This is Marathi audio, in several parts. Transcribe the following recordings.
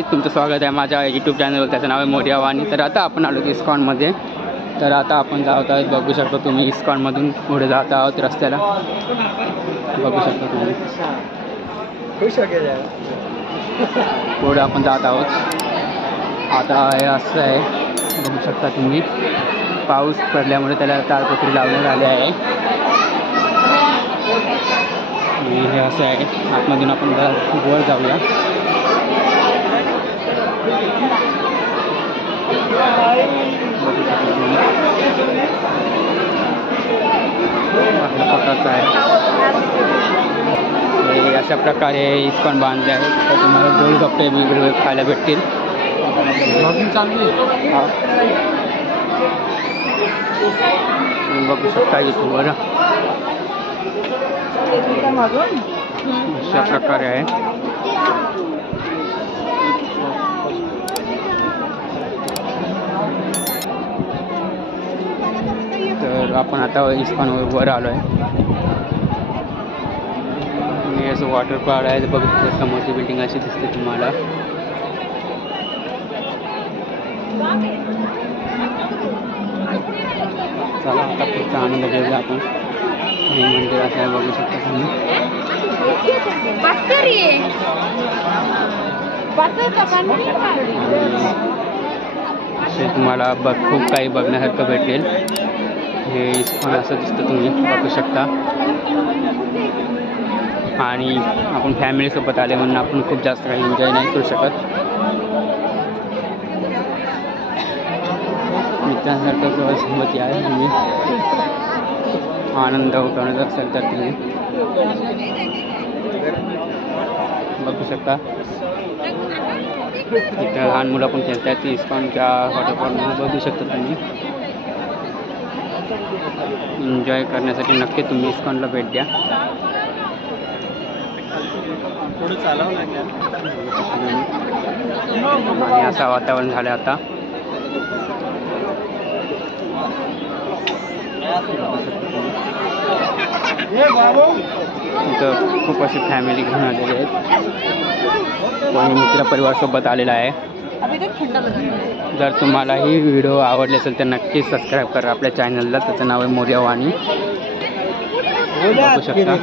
तुमचं स्वागत आहे माझ्या यूट्यूब चॅनलवर. त्याचं नाव आहे मोरिया वाणी. तर आता आपण आलो इस्कॉनमध्ये. तर आता आपण जात आहोत, बघू शकतो तुम्ही इस्कॉनमधून पुढे जात आहोत रस्त्याला, बघू शकता तुम्ही. पुढे आपण जात आहोत. आता हे असं आहे, बघू शकता तुम्ही, पाऊस पडल्यामुळे त्याला ताडपत्री लावण्यात आले आहे. हे असं आहे. आतमधून आपण वर जाऊया. बघू शकता तुम्ही, अशा प्रकारचं आहे. अशा प्रकारे इस्कॉन बांधले आहे. तर तुम्हाला गोलगप्पे वेगवेगळे खायला भेटतील. बघू शकता यूट्यूबवर अशा प्रकारे आहे. तर आपण आता इस्कॉनवर आलो आहे. आणि असं वॉटर पार्क आहे. बघू शकता समोरची बिल्डिंग अशी दिसते तुम्हाला. चला आता पुढचा आनंद घेऊया आपण. हे मंदिर असं आहे, बघू शकता तुम्ही. असे तुम्हाला खूप काही बघण्यासारखं भेटेल. हे इस्कॉन असं दिसतं, तुम्ही बघू शकता. आणि आपण फॅमिलीसोबत आले म्हणून आपण खूप जास्त काही एन्जॉय नाही करू शकत. मित्रांसारखं सोबत आहे. तुम्ही आनंद उठवण्याचा असेल तर तुम्ही बघू शकता. इथं लहान मुलं पण खेळतात इस्कॉनच्या वॉटर पार्कमध्ये, बघू शकता तुम्ही. एन्जॉय करण्यासाठी नक्की तुम्ही इस्कॉनला भेट द्या. आणि असं वातावरण झालं आता. इथं खूप अशी फॅमिली घेऊन आलेली आहेत. कोणी मित्रपरिवारसोबत आलेला आहे. जर तुम्हाला ही व्हिडिओ आवडली असेल तर नक्की सबस्क्राईब करा आपल्या चॅनलला. त्याचं नाव आहे मोरिया वाणी, बघू शकता.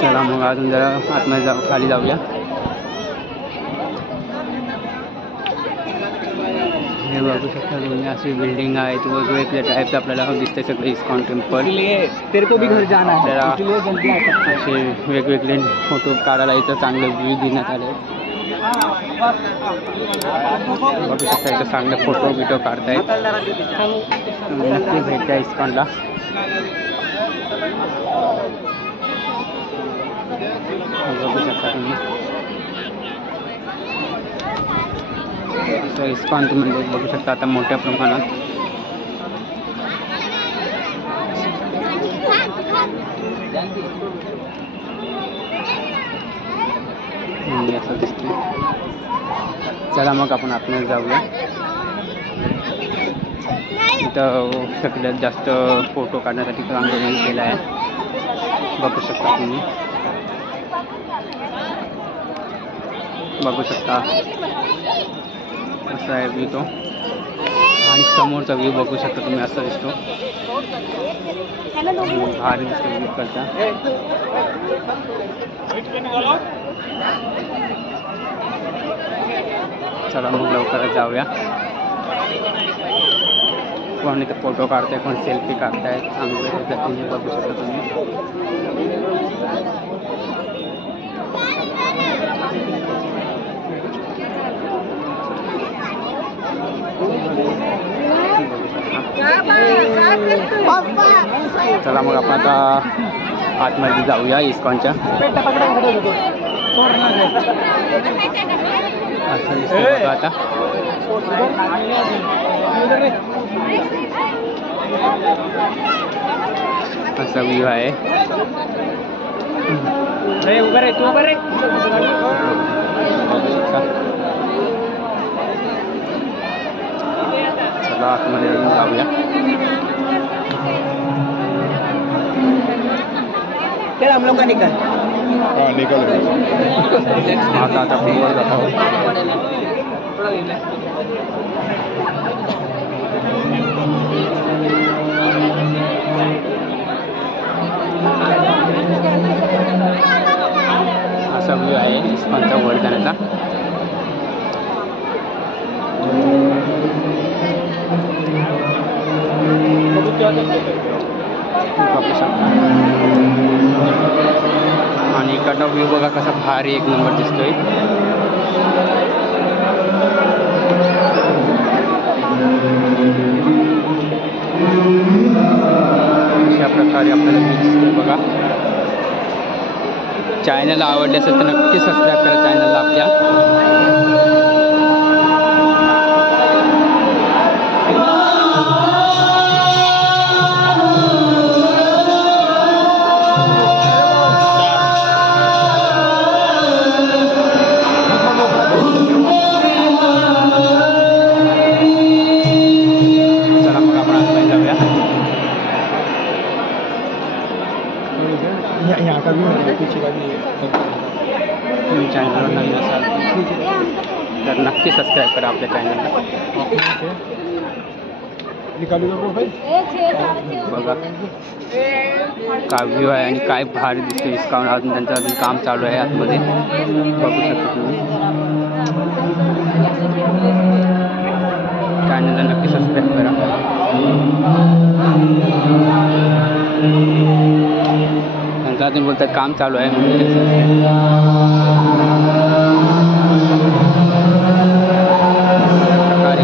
चला मग अजून जरा आतमध्ये खाली जाऊया. हे बघू शकता तुम्ही, अशी बिल्डिंग आहे. वेगवेगळे टाईप आपल्याला दिसते सगळे इस्कॉन टेम्पल. आपल्याला असे वेगवेगळे फोटो काढायला इथं चांगले व्ह्यू देण्यात आले. बघू शकता इथं चांगले फोटो बिटो काढतायत. नक्की भेट द्या इस्कॉनला. बघू शकता तुम्ही. इस्कॉन तुम्ही बघू शकता आता मोठ्या प्रमाणात. असं दिसते. चला मग आपण आतमध्ये जाऊया. इथं सगळ्यात जास्त फोटो काढण्यासाठी आंदोलन केलं आहे, बघू शकता तुम्ही. बघू शकता असा आहे व्ह्यू तो. आणि समोरचा व्ह्यू बघू शकता तुम्ही, असा दिसतो. भारी दिसतो व्ह्यू करता. चला मग लवकरच जाऊया. कोण इथं फोटो काढताय, कोण सेल्फी काढताय, चांगलं पद्धतीने बघू शकता तुम्ही. चला मग आपण आता आतमध्ये जाऊया इस्कॉनच्या. असं दिसतं आता. असा व्ह्यू आहे. चला आतमध्ये जाऊया. फिर हम लोग का निकल आता फोनवर दाखव. असा व्ह्यू आहे इस्कॉनचा वर्धनाचा. बघू शकता. आणि इकडनं व्ह्यू बघा कसा भारी एक नंबर दिसतोय. अशा प्रकारे आपल्याला बीच दिसतोय बघा. चॅनल आवडले असेल तर नक्की सबस्क्राईब करा चॅनलला आपल्या. चला मग आपण आतमध्ये जाऊया. यहाँ का भी पीछे का भी तुम्ही चॅनलवर नवीन असाल तर नक्की सबस्क्राईब करा आपल्या चॅनलला. बघा काय व्ह्यू आहे आणि काय भारी दिसते इस्कॉन. अजून त्यांचं अजून काम चालू आहे आतमध्ये बघू शकता तुम्ही. चॅनलला नक्की सबस्क्राईब करा. त्यांचं अजून बोलतात काम चालू आहे प्रकारे.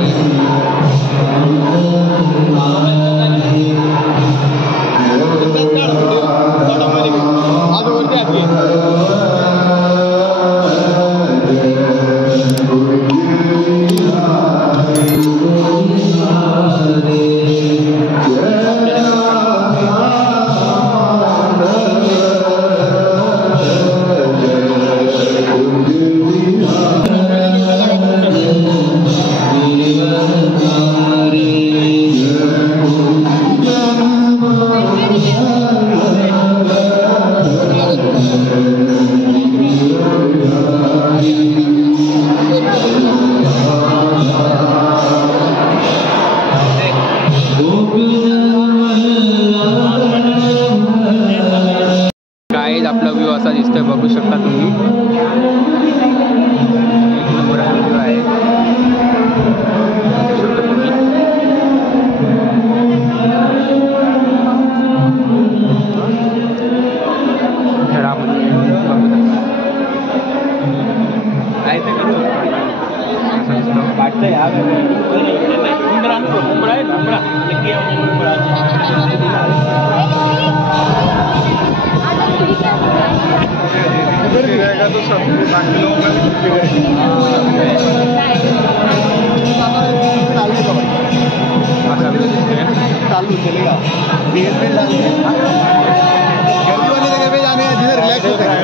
गाईज आपला व्ह्यू असा दिसतोय बघू शकता तुम्ही. एक नंबर व्ह्यू आहे बघू शकता तुम्ही. घरामध्ये बघू रहेगा तो सब चालू चलेगा. गर्मी वाली जगह पे जाने हैं जिधर रिलैक्स होता है.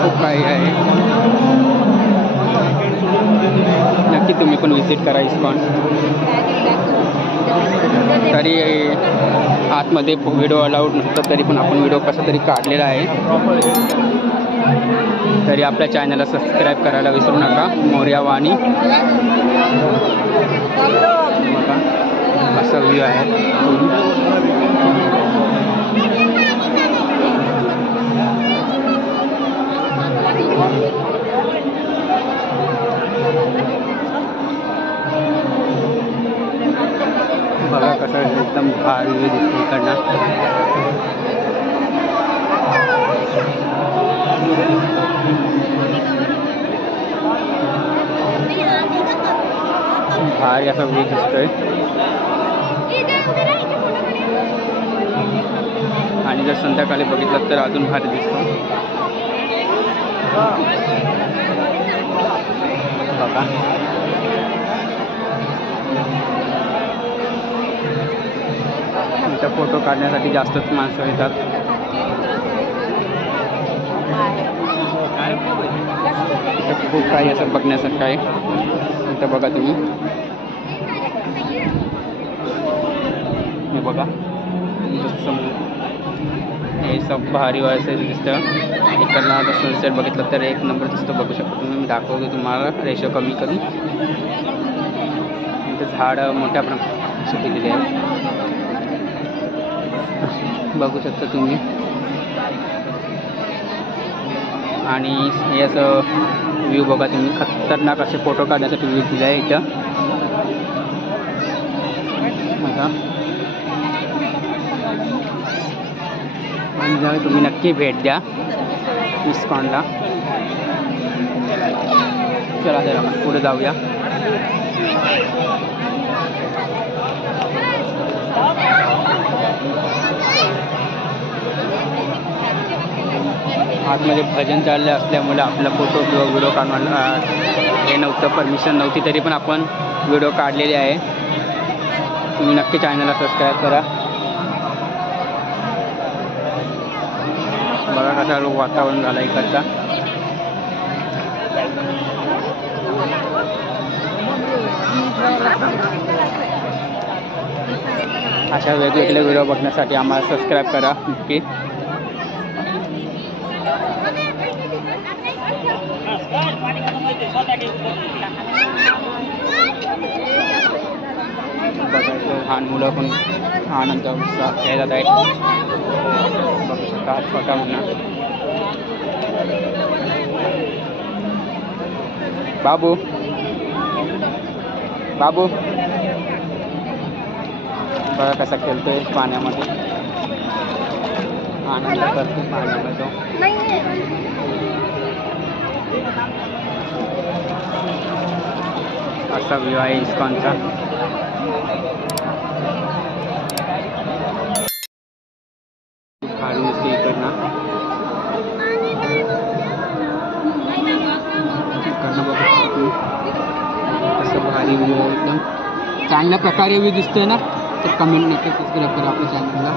खूप काही आहे. नक्की तुम्ही पण विजिट करा इस्कॉन. तरी आतमध्ये व्हिडिओ अलाउड नसतं तरी पण आपण व्हिडिओ कसा तरी काढलेला आहे. तरी आपल्या चॅनलला सबस्क्राईब करायला विसरू नका. मोरया वाणी बघा असा व्ह्यू आहे. बघा कसं एकदम भारी व्ह्यू दिसतो इकडनं. भारी असा व्ह्यू दिसतोय. आणि जर संध्याकाळी बघितलं तर अजून भारी दिसतं. बघा इथं फोटो काढण्यासाठी जास्तच माणसं येतात. इथं खूप काही असं बघण्यासारखं आहे. इथं बघा तुम्ही, हे बघा हे सब भारी असं दिसतं. इकडनं आता सनसेट बघितलं तर एक नंबर दिसतो. बघू शकता तुम्ही, मी दाखवतो तुम्हाला रेशो कमी करून. इथं झाडं मोठ्या प्रमाणात असे दिलेले आहेत. बघू शकता तुम्ही. आणि हे असं व्ह्यू बघा तुम्ही, खतरनाक असे फोटो काढण्यासाठी व्ह्यू दिले आहे इथं. बघा म्हणजे तुम्ही नक्की भेट द्या इस्कॉनला. चला जरा पुढे जाऊया. आतमध्ये भजन चालले असल्यामुळे आपला फोटो किंवा व्हिडिओ काढायला हे नव्हतं, परमिशन नव्हती, तरी पण आपण व्हिडिओ काढलेले आहे. तुम्ही नक्की चॅनलला सबस्क्राईब करा. बघा कसा वातावरण झालं इकडचा. अशा वेगवेगळे व्हिडिओ बघण्यासाठी आम्हाला सबस्क्राईब करा नक्की. बघायचं लहान मुलं पण आनंद उत्साह खेळत आहेत. बघू शकता हा छोटा मुलगा. बाबू बाबू बघा कसा खेळतोय पाण्यामध्ये. आनंद करतो पाण्यामध्ये तो. असा व्ह्यू आहे इस्कॉनचा. भारी दिसते इकडनं. बघू कसं भारी व्ह्यू आहे एकदम. चांगल्या प्रकारे व्ह्यू दिसतोय ना, तर कमेंट नक्की सबस्क्राईब करा आपल्या चॅनलला.